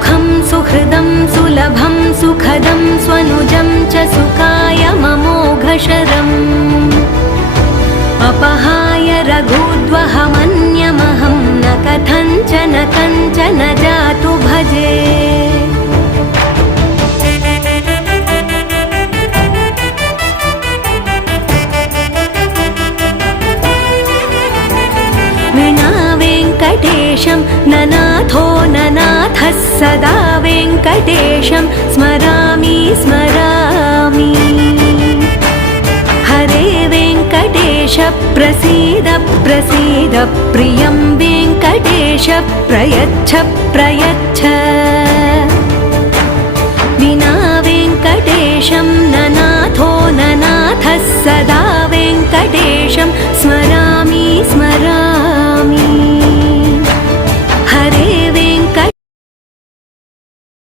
सुखं सुहृदं सुलभं सुखदं स्वनुजं च सुखाय ममोघशरम् अपहाय रघुद्वहमन्यमहं न कथञ्चन कञ्चन जातु भजे। विना वेङ्कटेशं ननाथो ननाथः सदा वेङ्कटेशं स्मरामि स्मरामि। हरे वेङ्कटेश प्रसीद प्रसीद प्रियं वेङ्कटेश प्रयच्छ प्रयच्छ।